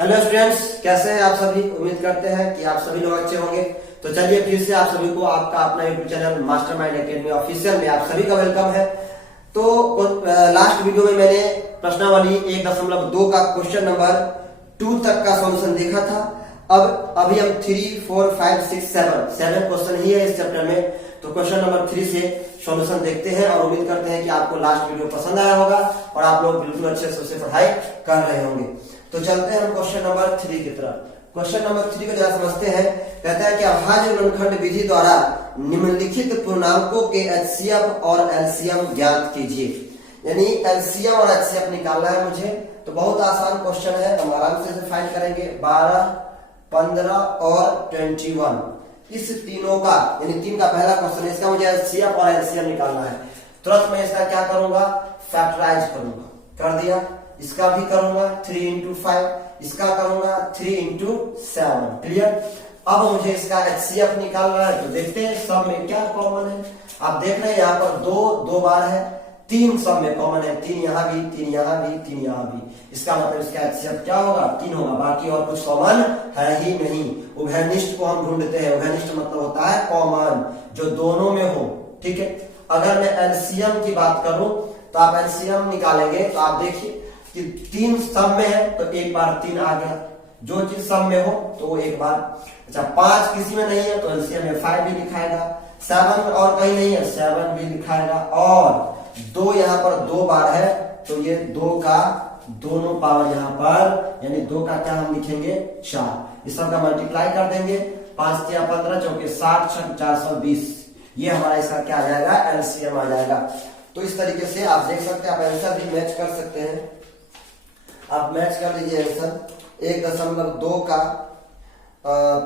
Hello students, कैसे हैं आप सभी। उम्मीद करते हैं कि आप सभी लोग अच्छे होंगे। तो चलिए फिर से आप सभी को आपका अपना YouTube channel mastermind academy official में आप सभी का वेलकम है। तो लास्ट वीडियो में मैंने प्रश्नावली 1.2 का क्वेश्चन नंबर 2 तक का सॉल्यूशन देखा था। अब अभी हम 3, 4, 5, 6, 7 क्वेश्चन ही है इस चैप्टर में। तो क्वेश्चन नंबर 3 से सॉल्यूशन देखते हैं और उम्मीद करते हैं कि आपको लास्ट वीडियो पसंद आया होगा और आप लोग बिल्कुल अच्छे से उसे पढ़ाई कर रहे होंगे। तो चलते हैं हम क्वेश्चन नंबर 3 की तरफ। क्वेश्चन नंबर 3 को जरा समझते हैं। कहता है कि अभाज्य गुणनखंड विधि द्वारा निम्नलिखित पूर्णांकों के एचसीएफ और एलसीएम ज्ञात कीजिए। यानी एलसीएम और एचसीएफ निकालना है मुझे। तो बहुत आसान क्वेश्चन है, हम आराम से फाइंड करेंगे। 12, 15 और 21 इस तीनों का यानी 3 का पहला क्वेश्चन है, इसका मुझे एचसीएफ और एलसीएम निकालना है। तुरंत मैं इसका क्या करूंगा, फैक्टराइज करूंगा। कर दिया। इसका भी करूंगा 3 into 5, इसका करूंगा 3 into 7। क्लियर। अब मुझे इसका एचसीएफ निकालना है। तो देखते हैं सब में क्या कॉमन है। आप देख रहे हैं यहाँ पर 2 बार है, 3 सब में कॉमन है। 3 यहाँ भी, 3 यहाँ भी, 3 यहाँ भी। इसका मतलब इसका एचसीएफ क्या होगा, 3 होगा। बाकी और कुछ कॉमन है ही नहीं। उभयनिष्ठ को हम ढूंढते हैं। उभयनिष्ठ मतलब होता है कॉमन, जो दोनों में हो। ठीक है। अगर मैं एलसीएम की बात करूं तो आप एलसीएम निकालेंगे तो आप देखिए कि 3 सब में है तो एक बार 3 आ गया। जो चीज सब में हो तो वो एक बार। अच्छा, 5 किसी में नहीं है तो एलसीएम में 5 भी लिखाएगा। 7 और कहीं नहीं है, 7 भी लिखाएगा। और 2 यहाँ पर 2 बार है तो ये 2 का दोनों पावर यहाँ पर, यानी 2 का क्या हम लिखेंगे 4। इस सब का मल्टीप्लाई कर देंगे। 5 या 15 चौके 60 420। ये हमारा इसका क्या आ जाएगा, एलसीएम आ जाएगा। तो इस तरीके से आप देख सकते हैं, आप आंसर भी मैच कर सकते हैं। आप मैच कर लीजिए आंसर। 1.2 का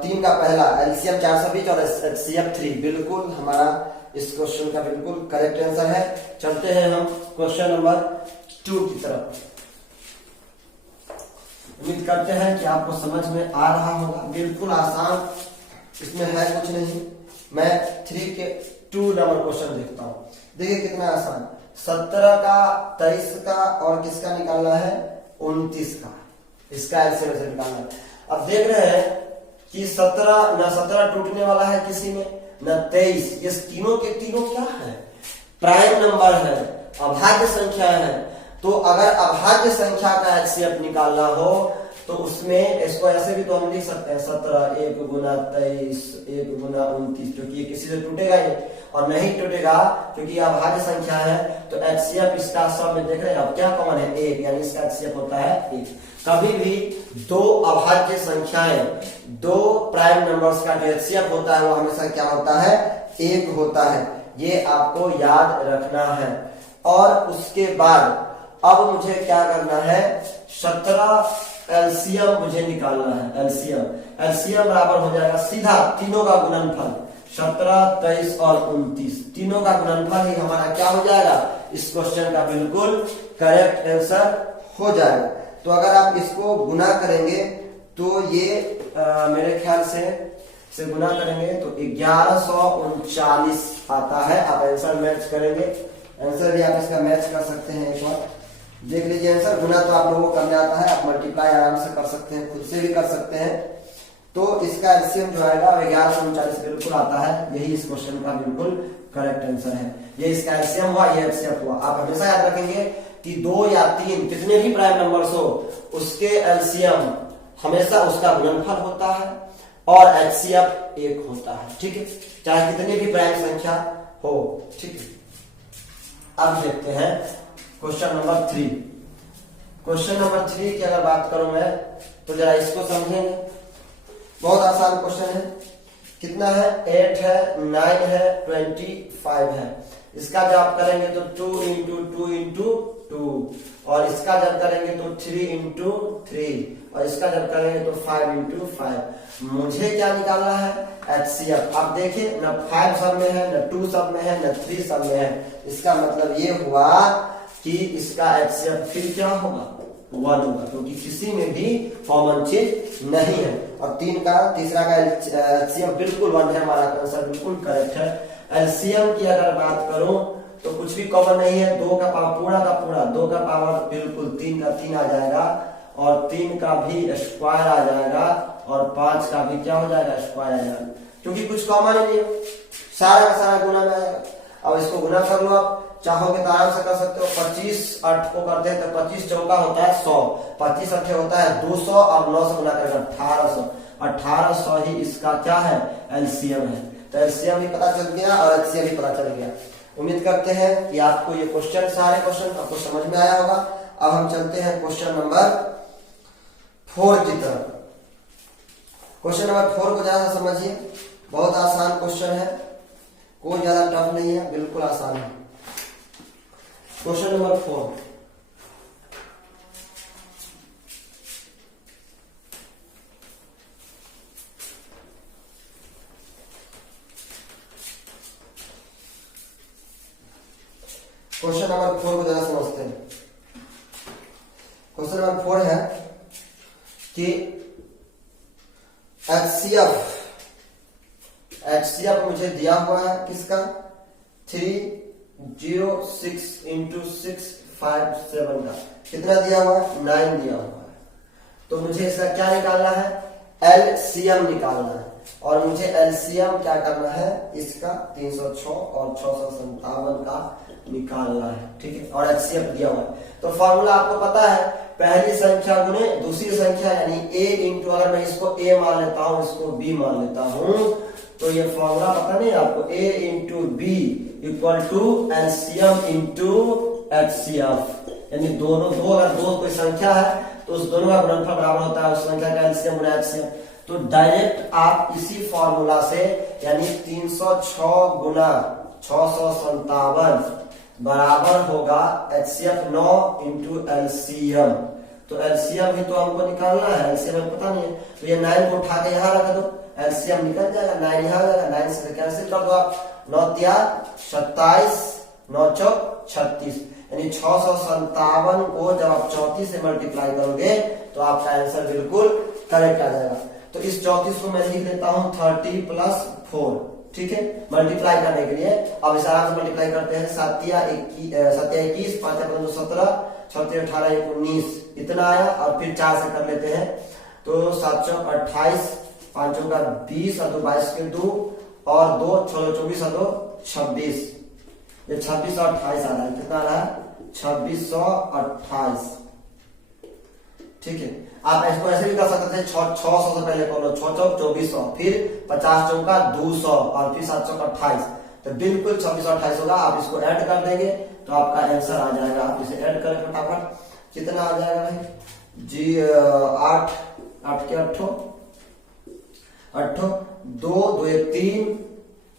3 का पहला एलसीएम 420 और एचसीएफ 3 बिल्कुल हमारा इस क्वेश्चन का बिल्कुल करेक्ट आंसर है। चलते हैं हम क्वेश्चन नंबर 2 की तरफ। उम्मीद करते हैं कि आपको समझ में आ रहा होगा। बिल्कुल आसान, इसमें है कुछ नहीं। मैं 3 के 2 नंबर क्वेश्चन देखता हूं। देखिए कितना आसान। 17 का, 23 का और किसका निकालना है, 29 का। इसका एलसीएम निकालना है। अब देख रहे हैं कि 17 टूटने वाला है किसी में, न 23। ये तीनों के तीनों क्या है, प्राइम नंबर है, अभाज्य संख्या है। तो अगर अभाज्य संख्या का एचसीएफ निकालना हो तो उसमें इसको ऐसे भी तो हम लिख सकते हैं 17 1 गुना 23 1 गुना 29, क्योंकि ये किसी से टूटेगा ही और नहीं टूटेगा क्योंकि अभाज्य संख्या है। तो एचसीएफ इसका सब में देख रहे हैं अब क्या कॉमन है, 1, यानी इसका एचसीएफ होता है 1। कभी भी 2 अभाज्य संख्याएं, 2 प्राइम नंबर्स का जो एचसीएफ होता है वो हमेशा क्या होता है, 1 होता है। ये आपको याद रखना है। और उसके बाद अब मुझे क्या करना है, 17 एलसीएम मुझे निकालना है। एलसीएम बराबर हो जाएगा सीधा तीनों का गुणनफल। 17, 23 और 29 तीनों का गुणनफल ही हमारा क्या हो जाएगा, इस क्वेश्चन का बिल्कुल करेक्ट आंसर हो जाएगा। तो अगर आप इसको गुना करेंगे तो ये मेरे ख्याल से गुना करेंगे तो 1139 आता है। आप आंसर मैच करेंगे। आंसर भी आप इसका मैच कर सकते हैं। एक बार देख लीजिए आंसर। गुना तो आप लोगों को करने आता है, आप मल्टीप्लाई आराम से कर सकते हैं, खुद से भी कर सकते हैं। तो इसका एलसीएम जो आएगा 1139 बिल्कुल आता है। यही इस क्वेश्चन का बिल्कुल करेक्ट आंसर है। ये इसका एलसीएम हुआ, ये एचसीएफ हुआ। आप हमेशा याद रखेंगे कि 2 या 3 कितने भी प्राइम नंबर्स हो उसके एलसीएम हमेशा उसका गुणनफल होता है और एचसीएफ 1 होता है। ठीक है, चाहे कितनी भी प्राइम संख्या हो। ठीक है। अब देखते हैं क्वेश्चन नंबर 3। क्वेश्चन नंबर 3 की अगर बात करूं मैं तो जरा इसको समझेंगे। बहुत आसान क्वेश्चन है। कितना है, 8 है, 9 है, 25 है। इसका जब आप करेंगे तो 2 into 2 into 2 और इसका जब करेंगे तो 3 into 3 और इसका जब करेंगे तो 5 into 5। मुझे क्या निकालना है, एचसीएफ। आप देखिए न 5 सब में है, न 2 सब में है, न 3 सब में है। इसका मतलब ये हुआ कि इसका एचसीएफ फिर क्या होगा, 1 होगा, क्योंकि किसी में भी कॉमन चीज नहीं है। और तीसरा का एचसीएफ बिल्कुल 1 है। हमारा आंसर बिल्कुल करेक्ट है। एलसीएम की अगर बात करूं तो कुछ भी कॉमन नहीं है। 2 का पावर पूरा का पूरा, 2 का पावर बिल्कुल 3 का 3 आ जाएगा और 3 का भी स्क्वायर आ जाएगा और 5 का भी क्या हो जाएगा, स्क्वायर आ जाएगा, क्योंकि कुछ कॉमन ही नहीं है, सारा का सारा गुना में आएगा। अब इसको गुना कर लो, आप चाहोगे तो आराम से कर सकते हो। 25 8 को करते हैं तो 25 चौका होता है 100, 25 अट्ठे होता है 200 और 9 से गुना करेगा 1800। 1800 ही इसका क्या है, एलसीएम है। तो एलसीएम भी पता चल गया और एचसीएफ भी पता चल गया। उम्मीद करते हैं कि आपको ये क्वेश्चन, सारे क्वेश्चन आपको समझ में आया होगा। अब हम चलते हैं क्वेश्चन नंबर 4 की तरफ। क्वेश्चन नंबर 4 को ज्यादा समझिए, बहुत आसान क्वेश्चन है, कोई ज्यादा टफ नहीं है, बिल्कुल आसान है। क्वेश्चन नंबर 4, क्वेश्चन नंबर 4 को जरा समझते हैं। क्वेश्चन नंबर 4 है कि HCF मुझे दिया हुआ है किसका, 306 इंटू 657 का कितना दिया हुआ है, 9 दिया हुआ है। तो मुझे इसका क्या निकालना है, LCM निकालना है। और मुझे LCM क्या करना है, इसका 306 और 657 का निकालना है, ठीक है। और HCF दिया हुआ है। तो फॉर्मूला आपको पता है, पहली संख्या गुने दूसरी संख्या, यानी A इंटू, अगर मैं इसको A मान लेता हूं, इसको B मान लेता हूं, तो ये फॉर्मूला पता नहीं आपको, A into b equal to LCM into HCF, यानी दोनों दो, अगर दो कोई संख्या है तो उस दोनों का गुणनफल बराबर होता है उस संख्या का LCM गुना HCF। तो डायरेक्ट आप इसी फॉर्मूला से, यानी 306 गुना 657 बराबर होगा HCF 9 इंटू LCM। तो LCM भी तो हमको निकालना है, LCM हमें पता नहीं है, तो ये 9 को उठा के यहाँ रख दो, LCM निकल जाएगा, 9 यहाँ आ जाएगा, 9 से कैंसिल कर दो आप, 9 तिया 27, 9 चौक 36, यानी 657 को जब आप 34 से मल्टीप्लाई करोगे तो आपका आंसर बिल्कुल करेक्ट आ जाएगा। तो इस 34 को मैं लिख देता हूं 30 प्लस 4, ठीक है, मल्टीप्लाई करने के लिए। अब इस आराम से मल्टीप्लाई करते हैं, 7 तिया 21, 5 पंद्रह 17, 6 18 19 इतना आया, और फिर 4 से कर लेते हैं, तो 7 चौक 28, 5 का 20 और 2 22 के 2 और 2 6 24 और 2 26, ये 26 और 28 आ रहा है, कितना आ रहा है 2628, ठीक है। आप इसको ऐसे भी कर सकते थे, 600 से पहले करो, 6 चौक 2400, फिर 50 चौका 200 और फिर 7 चौक 28, तो बिल्कुल 26 और 28 होगा। आप इसको ऐड कर देंगे तो आपका आंसर आ जाएगा। आप इसे ऐड करें फटाफट, कितना आ जाएगा भाई जी, 8 के 8 2 2 1 3,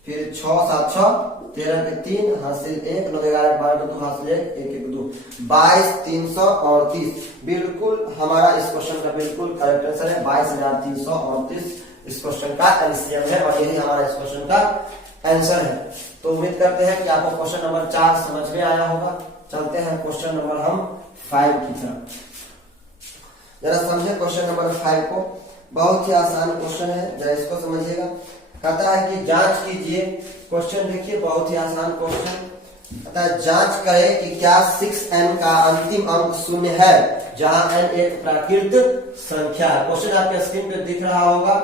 फिर 6 7 6 13 के 3 हासिल 1, 9 11 12 2 हासिल 1 1 1 2 22 338, बिल्कुल हमारा इस क्वेश्चन का बिल्कुल करेक्ट आंसर है। 22,338 इस क्वेश्चन का एलसीएम है और यही हमारा इस क्वेश्चन का आंसर है। तो उम्मीद करते हैं कि आपको क्वेश्चन नंबर 4 समझ में आया होगा। चलते हैं क्वेश्चन नंबर हम 5 की तरफ, जरा समझे क्वेश्चन नंबर 5 को। बहुत ही आसान क्वेश्चन है, जरा इसको समझिएगा। कहता है कि जांच कीजिए, क्वेश्चन देखिए बहुत ही आसान क्वेश्चन। कहता है जांच करें कि क्या 6n का अंतिम अंक शून्य है जहां n एक प्राकृत संख्या है। क्वेश्चन आपके स्क्रीन पे दिख रहा होगा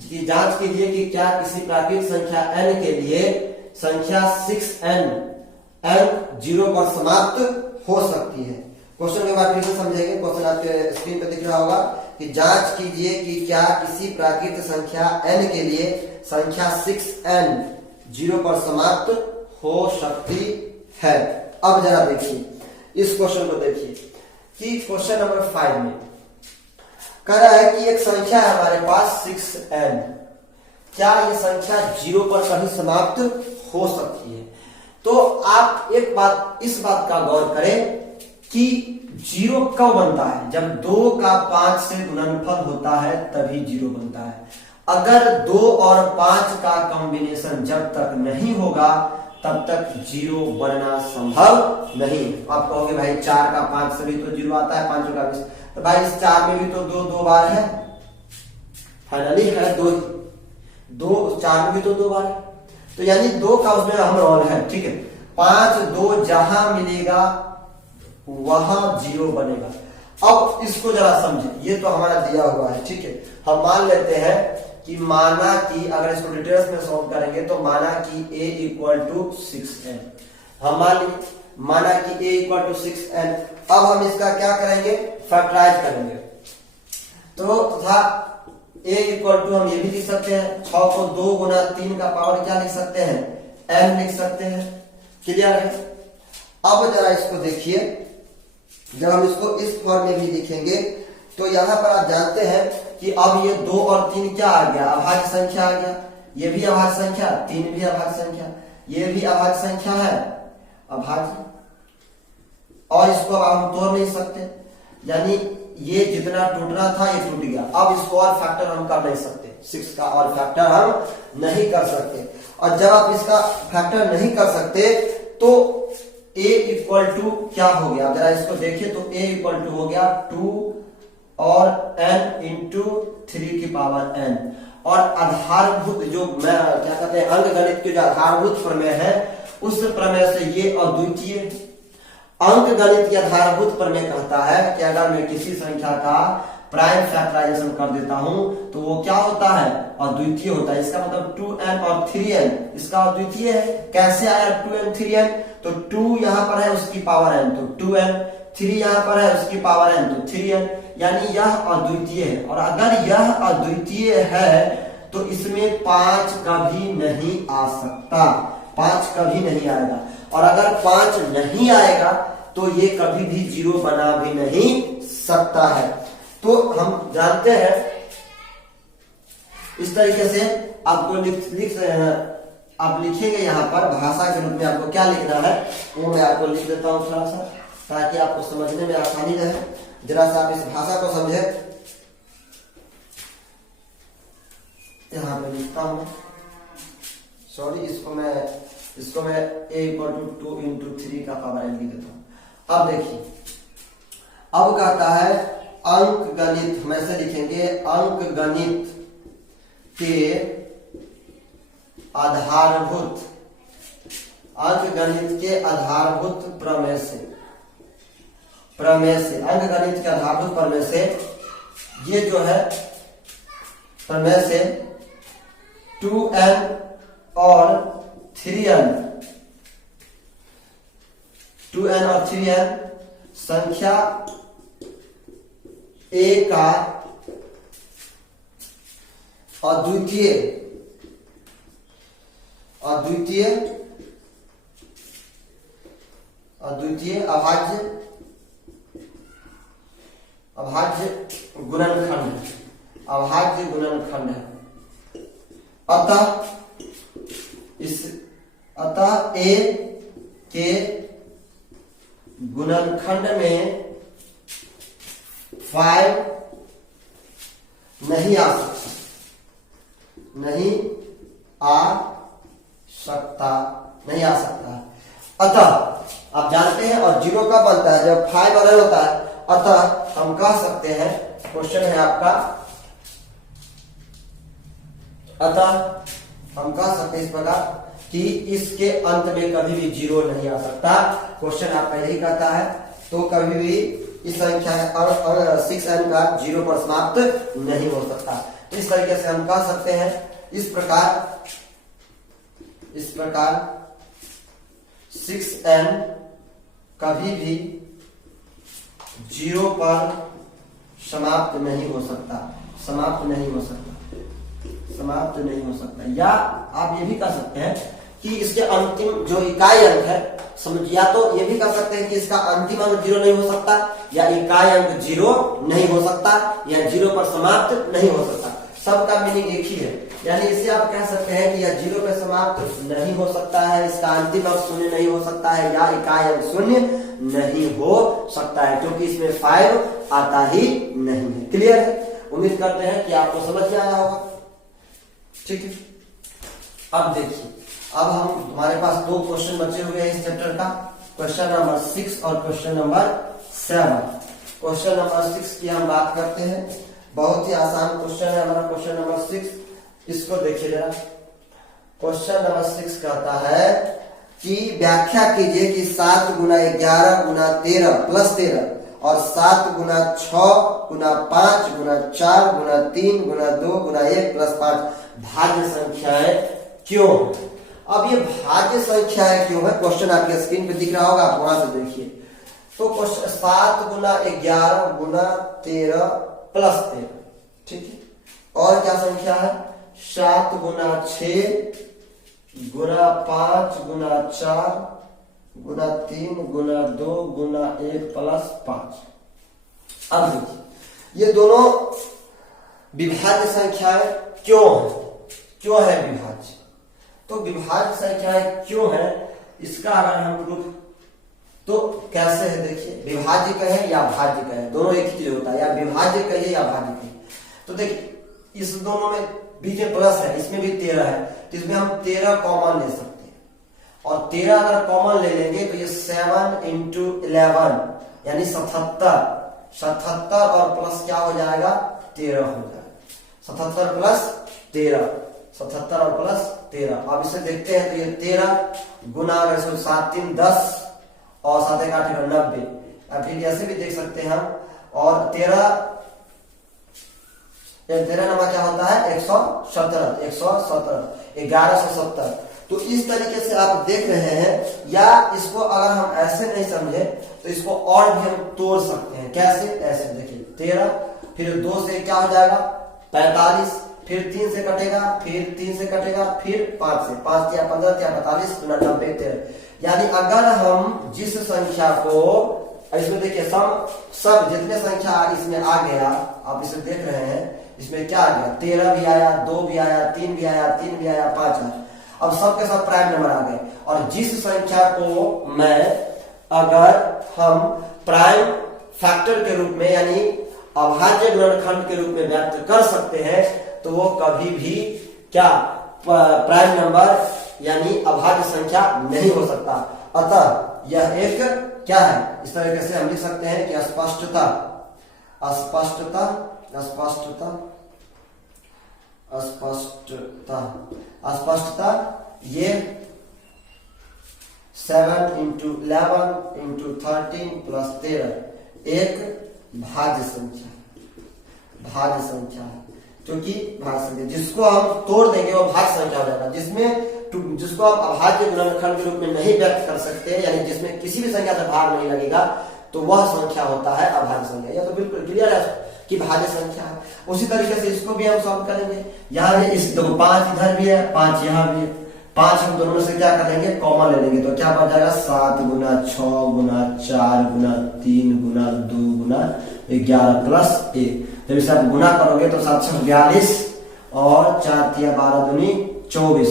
कि जांच कीजिए कि क्या किसी प्राकृत संख्या n के लिए संख्या 6n अंक 0 पर समाप्त हो सकती है। क्वेश्चन के बाद फिर से समझेंगे। क्वेश्चन आपके स्क्रीन पे दिख रहा होगा कि जांच कीजिए कि क्या किसी प्राकृत संख्या n के लिए संख्या 6n 0 पर समाप्त हो सकती है। अब जरा देखिए इस क्वेश्चन को, देखिए कि क्वेश्चन नंबर 5 में कह रहा है कि एक संख्या है हमारे पास 6n, क्या ये संख्या 0 पर कभी समाप्त हो सकती है। तो आप एक बात, इस बात का गौर करें कि 0 कब बनता है, जब 2 का 5 से गुणनफल होता है तभी 0 बनता है। अगर 2 और 5 का कॉम्बिनेशन जब तक नहीं होगा तब तक 0 बनना संभव नहीं। आप कहोगे भाई 4 का 5 से भी तो 0 आता है, 5 का 20, तो भाई इस 4 में भी तो 2 बार है, फाइनली है 2 4 में भी तो 2 बार है, तो यानी 2 का उसमें हम रोल है, ठीक है। 5 2 जहां मिलेगा वहां 0 बनेगा। अब इसको जरा समझे, ये तो हमारा दिया हुआ है, ठीक है। हम मान लेते हैं कि माना कि अगर इसको डिटेल्स में सॉल्व करेंगे तो माना कि a इक्वल टू 6n, हम माना कि a इक्वल टू 6n। अब हम इसका क्या करेंगे, फैक्टराइज करेंगे। तो तथा a इक्वल टू हम ये भी लिख सकते हैं, 6 को 2 गुना 3 का पावर क्या लिख सकते हैं, n लिख सकते हैं। क्लियर है। अब जरा इसको देखिए, जब हम इसको इस फॉर्म में भी लिखेंगे तो यहां पर आप जानते हैं कि अब ये 2 और 3 क्या आ गया, अभाज्य संख्या आ गया। ये भी अभाज्य संख्या, 3 भी अभाज्य संख्या, ये भी अभाज्य संख्या है, अभाज्य। और इसको अब हम तोड़ नहीं सकते, यानी ये जितना टूटना था ये टूट गया। अब इसको और फैक्टर हम कर नहीं सकते, 6 का और फैक्टर हम नहीं कर सकते। और जब आप इसका फैक्टर नहीं कर सकते तो a इक्वल टू क्या हो गया, जरा इसको देखिए तो a इक्वल टू हो गया 2 और n इंटू 3 की पावर n। और आधारभूत जो मैं क्या कहते हैं, अंक गणित के जो आधारभूत प्रमेय है उस प्रमेय से ये अद्वितीय। अंक गणित की आधारभूत प्रमेय कहता है कि अगर मैं किसी संख्या का प्राइम फैक्टराइजेशन कर देता हूं तो वो क्या होता है, अद्वितीय होता है। इसका मतलब 2n और 3n इसका अद्वितीय है। कैसे आया 2n 3n, तो 2 यहां पर है उसकी पावर n तो 2n, 3 यहां पर है उसकी पावर n तो 3n, यानी यह अद्वितीय है। और अगर यह अद्वितीय है तो इसमें 5 कभी नहीं आ सकता, 5 कभी नहीं आएगा। और अगर 5 नहीं आएगा तो ये कभी भी 0 बना भी नहीं सकता है। तो हम जानते हैं इस तरीके से आपको आप लिखेंगे यहां पर भाषा के रूप में आपको क्या लिखना है वो मैं आपको लिख देता हूं थोड़ा सा, ताकि आपको समझने में आसानी रहे। जरा सा आप इस भाषा को समझे, यहां पे लिखता हूं, सॉरी इसको मैं a इक्वल टू 2 इंटू 3 का पावर n लिख देता हूं। अब देखिए, अब कहता है अंक गणित, हम ऐसे लिखेंगे अंक गणित के आधारभूत, अंक गणित के आधारभूत प्रमेय से अंक गणित के आधारभूत प्रमेय से ये जो है प्रमेय से 2n और 3n, 2n और 3n संख्या a का अद्वितीय अभाज्य गुणनखंड है। अतः a के गुणनखंड में 5 नहीं आ सकता। अतः आप जानते हैं, और 0 कब बनता है, जब 5 और n होता है। अतः हम कह सकते हैं, क्वेश्चन है आपका, अतः हम कह सकते हैं इस प्रकार कि इसके अंत में कभी भी 0 नहीं आ सकता। क्वेश्चन आपका यही कहता है, तो कभी भी इस संख्या 6n का 0 पर समाप्त नहीं हो सकता। तो इस तरीके से हम कह सकते हैं, इस प्रकार 6n कभी भी 0 पर समाप्त नहीं हो सकता। या आप ये भी कह सकते हैं कि इसके अंतिम जो इकाई अंक है, समझ, या तो ये भी कह सकते हैं कि इसका अंतिम अंक 0 नहीं हो सकता, या इकाई अंक 0 नहीं हो सकता, या 0 पर समाप्त नहीं हो सकता। सबका मीनिंग एक ही है। यानी इसे आप कह सकते हैं कि यह 0 पर समाप्त नहीं हो सकता है, इसका अंतिम अंक 0 नहीं हो सकता है, या इकाई अंक 0 नहीं हो सकता है, क्योंकि इसमें 5 आता ही नहीं है। क्लियर है? उम्मीद करते हैं कि आपको समझ में आया होगा। ठीक है, अब देखिए, अब हमारे पास 2 क्वेश्चन बचे हुए हैं इस चैप्टर का, क्वेश्चन नंबर 6 और क्वेश्चन नंबर 7। क्वेश्चन नंबर 6 की हम बात करते हैं। बहुत ही आसान क्वेश्चन है हमारा क्वेश्चन नंबर 6। इसको देखिए जरा। क्वेश्चन नंबर 6 कहता है कि व्याख्या कीजिए कि 7 गुना 11 गुना 13 प्लस 13 और 7 गुना 6 गुना 5 गुना 4 गुना 3 गुना 2 गुना 1 प्लस 5 भाज्य संख्याएं क्यों? अब ये भाज्य संख्याएं क्यों है, क्वेश्चन आपके स्क्रीन पे दिख रहा होगा, आप वहां से देखिए। तो क्वेश्चन 7 गुना 11 गुना 13 प्लस 13, ठीक है। और क्या संख्या है? 7 गुना 6 गुना 5 गुना 4 गुना 3 गुना 2 गुना 1 प्लस 5। अब देखिए ये दोनों विभाज्य संख्याएं क्यों है? क्यों है विभाज्य? तो विभाज्य संख्याएं क्यों है इसका अगर हम प्रूफ तो कैसे है, देखिए विभाज्य कहे या भाज्य कहे दोनों एक ही चीज होता है, या विभाज्य कहिए या भाज्य कहिए। तो देखिए इस दोनों में बीच में प्लस है, इसमें भी 13 है, तो इसमें हम 13 कॉमन ले सकते हैं, और 13 अगर कॉमन ले लेंगे तो ये 7 इंटू 11 यानी 77 और प्लस क्या हो जाएगा 13 हो जाएगा। 77 प्लस 13, 77 और प्लस 13। अब इसे देखते हैं तो ये 13 गुना अगर 7 3 10 और 7 1 8 90, अब फिर ऐसे भी देख सकते हैं हम, और 13 नंबर क्या होता है 117, 1170। तो इस तरीके से आप देख रहे हैं, या इसको अगर हम ऐसे नहीं समझे तो इसको और भी हम तोड़ सकते हैं। कैसे? ऐसे देखिए 13 फिर 2 से क्या हो जाएगा 45, फिर 3 से कटेगा, फिर 3 से कटेगा, फिर 5 से, 5 या 15 या 45 गुना 90 13। यानी अगर हम जिस संख्या को इसमें देखिए सब जितने संख्या इसमें आ गया, आप इसे देख रहे हैं, इसमें क्या आ गया 13 भी आया, 2 भी आया, 3 भी आया, 3 भी आया, 5 आया। अब सब के सब प्राइम नंबर आ गए, और जिस संख्या को मैं अगर हम प्राइम फैक्टर के रूप में यानी अभाज्य गुणनखंड के रूप में व्यक्त कर सकते हैं, तो वो कभी भी क्या प्राइम नंबर यानी अभाज्य संख्या नहीं हो सकता। अतः यह एक क्या है, इस तरीके से हम लिख सकते हैं कि स्पष्टता ये 7 इंटू 11 इंटू 13 प्लस 13 एक भाज्य संख्या है, क्योंकि भाज्य संख्या जिसको हम तोड़ देंगे वो भाज्य संख्या हो जाएगा। जिसको हम अभाज्य गुणनखंड के रूप में नहीं व्यक्त कर सकते, यानी जिसमें किसी भी संख्या से भाग नहीं लगेगा, तो वह संख्या होता है अभाज्य संख्या। यह तो बिल्कुल क्लियर है कि भाज्य संख्या है। उसी तरीके से इसको भी हम सॉल्व करेंगे। यहाँ इस देखो 5 इधर भी है, 5 यहाँ भी है, 5 हम दोनों में से क्या करेंगे कॉमन ले लेंगे, तो क्या बच जाएगा 7 गुना 6 गुना 4 गुना 3 गुना 2 गुना 11 प्लस 1। जब इसे आप गुना करोगे तो 7 6 42 और 4 3 12 दूनी 24।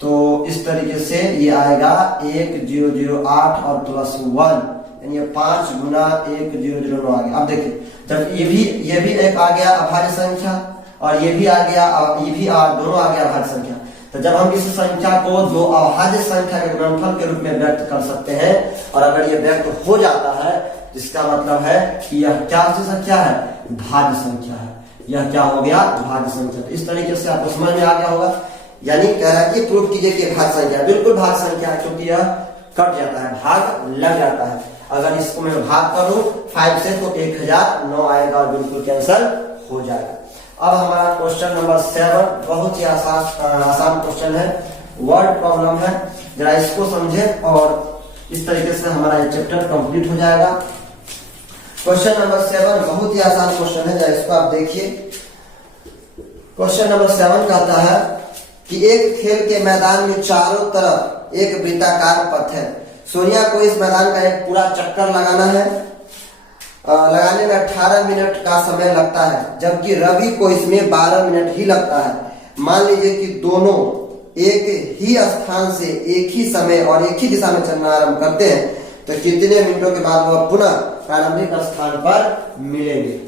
तो इस तरीके से ये आएगा 1008 और प्लस 1, यानी 5 गुना 1009 आ गया। अब देखिए जब ये भी एक आ गया अभाज्य संख्या, और ये भी आ गया, ये भी दोनों आ गया अभाज्य संख्या। तो जब हम इस संख्या को दो अभाज्य संख्या के गुणनफल के रूप में व्यक्त कर सकते हैं, और अगर ये व्यक्त हो जाता है, जिसका मतलब है कि यह क्या संख्या है भाज्य संख्या है। यह क्या हो गया भाज्य संख्या। इस तरीके से आपको समझ में आ गया होगा। यानी कह रहा है कि प्रूफ कीजिए कि भाज्य संख्या, बिल्कुल भाज्य संख्या है, क्योंकि यह कट जाता है, भाग लग जाता है। अगर इसको मैं भाग करूं 5 से तो 1009 आएगा और बिल्कुल कैंसिल हो जाएगा। अब हमारा क्वेश्चन नंबर 7 बहुत ही आसान क्वेश्चन है, वर्ड प्रॉब्लम है। जरा इसको समझे और इस तरीके से हमारा ये चैप्टर कंप्लीट हो जाएगा। क्वेश्चन नंबर 7 बहुत ही आसान क्वेश्चन है, जरा इसको आप देखिए। क्वेश्चन नंबर 7 कहता है कि एक खेल के मैदान में चारों तरफ एक वृत्ताकार पथ है। सोनिया को इस मैदान का एक पूरा चक्कर लगाना है। लगाने में 18 मिनट का समय लगता है, जबकि रवि को इसमें 12 मिनट ही लगता है। मान लीजिए कि दोनों एक ही स्थान से एक ही समय और एक ही दिशा में चलना आरंभ करते हैं, तो कितने मिनटों के बाद वह पुनः प्रारंभिक स्थान पर मिलेंगे।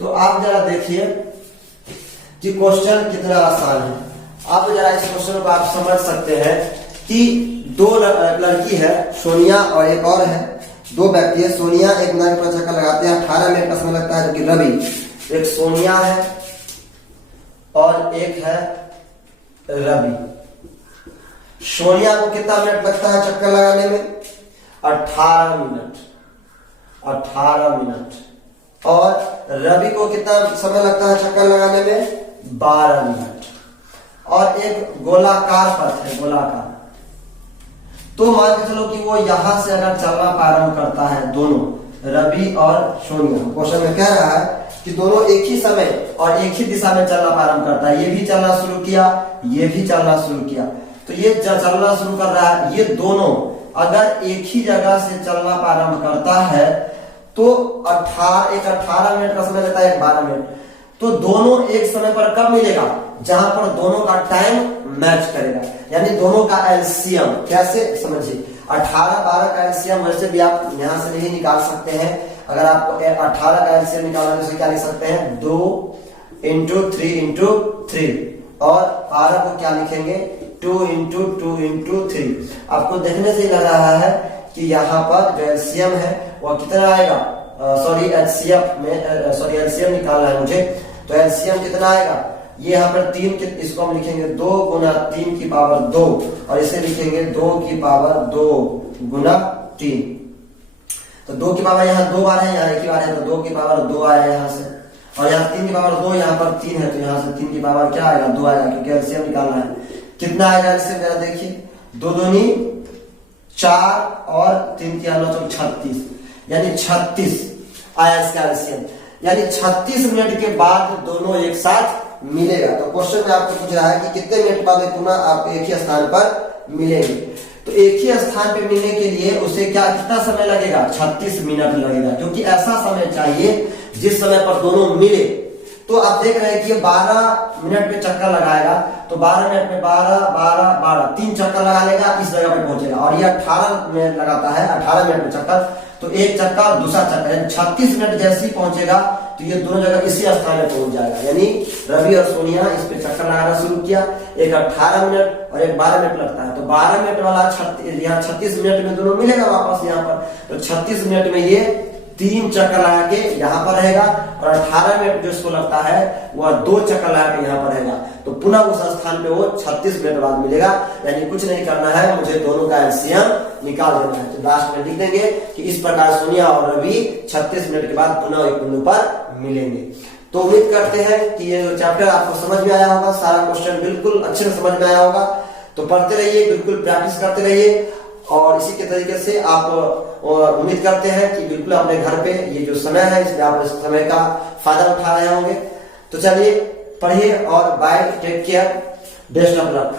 तो आप जरा देखिए कि क्वेश्चन कितना आसान है। आप जरा इस क्वेश्चन को आप समझ सकते हैं कि दो लड़की है, सोनिया और एक और है, दो व्यक्ति है। सोनिया एक मैदान पर चक्कर लगाते हैं, 18 मिनट का समय लगता है, जबकि रवि, एक सोनिया है और एक है रवि। सोनिया को कितना मिनट लगता है चक्कर लगाने में 18 मिनट, 18 मिनट। और रवि को कितना समय लगता है चक्कर लगाने में? 12 मिनट। और एक गोलाकार पथ है, गोलाकार, तो मान के चलो कि वो यहां से अगर चलना प्रारंभ करता है, दोनों रवि और सोनिया, क्वेश्चन में कह रहा है कि दोनों एक ही समय और एक ही दिशा में चलना प्रारंभ करता है, ये भी चलना शुरू किया, ये भी चलना शुरू किया, तो ये चलना शुरू कर रहा है, ये दोनों अगर एक ही जगह से चलना प्रारंभ करता है तो 18 मिनट का समय लेता है, 12 मिनट, तो दोनों एक समय पर कब मिलेगा? जहां पर दोनों का टाइम मैच करेगा, यानी दोनों का एलसीएम। कैसे समझिए, 18-12 का एलसीएम वैसे भी आप यहां से नहीं निकाल सकते हैं। अगर आपको 18 का एलसीएम निकालना है तो क्या लिख सकते हैं? 2 × 3 × 3, और 12 को क्या लिखेंगे? 2 × 2 × 3। आपको देखने से ही लग रहा है कि यहाँ पर जो एलसीएम है वो कितना आएगा? एलसीएम निकालना है मुझे, तो एलसीएम कितना आएगा? ये यहाँ पर 3 के, इसको हम लिखेंगे 2 × 3 की पावर 2, और इसे लिखेंगे 2 की पावर 2 × 3। तो 2 की पावर यहाँ 2 बार है, यहाँ 1 ही बार है, तो 2 की पावर 2 आया यहाँ से, और यहाँ 3 की पावर 2, यहाँ पर 3 है, तो यहाँ से 3 की पावर क्या आएगा? 2 आएगा, क्योंकि एलसीएम निकालना है। कितना आएगा एलसीएम? जरा देखिए, 2 दूनी 4 और 3 की 9 36, यानी 36 आया इसका एलसीएम, यानी 36 मिनट के बाद दोनों एक साथ मिलेगा। तो क्वेश्चन में आपको पूछ रहा है कि कितने मिनट बाद पुनः आप एक ही स्थान पर मिलेंगे। तो एक ही स्थान पे मिलने के लिए उसे कितना समय लगेगा? 36 मिनट लगेगा, क्योंकि ऐसा समय चाहिए जिस समय पर दोनों मिले। तो आप देख रहे हैं कि 12 मिनट में चक्कर लगाएगा, तो 12 मिनट में 12 3 चक्कर लगा लेगा, इस जगह पे पहुंचेगा, और ये 18 मिनट लगाता है, 18 मिनट में चक्कर, तो एक चक्कर और दूसरा चक्कर, 36 मिनट जैसे ही पहुंचेगा तो ये दोनों जगह इसी स्थान में पहुंच जाएगा। यानी रवि और सोनिया इस पे चक्कर लगाना शुरू किया, एक 18 मिनट और एक 12 मिनट लगता है, तो 12 मिनट वाला यहाँ 36 मिनट में दोनों मिलेगा वापस यहाँ पर, तो 36 मिनट में ये 3 चक्कर लगा के यहाँ पर रहेगा, और 18 मिनट जो इसको लगता है वह 2 चक्कर लगा के यहाँ पर रहेगा, तो पुनः उस स्थान पे वो 36 मिनट बाद मिलेगा। यानी कुछ नहीं करना है, मुझे दोनों का एलसीएम निकाल देना है। तो लास्ट में लिख देंगे कि इस प्रकार सोनिया और रवि 36 मिनट के बाद पुनः एक बिंदु पर मिलेंगे। तो उम्मीद करते हैं कि ये चैप्टर आपको समझ में आया होगा, सारा क्वेश्चन बिल्कुल अच्छे से समझ में आया होगा। तो पढ़ते रहिए, बिल्कुल प्रैक्टिस करते रहिए, और इसी के तरीके से आप उम्मीद करते हैं कि बिल्कुल अपने घर पे ये जो समय है इसमें आप इस समय का फायदा उठा रहे होंगे। तो चलिए पढ़िए, और bye, take care, best of luck.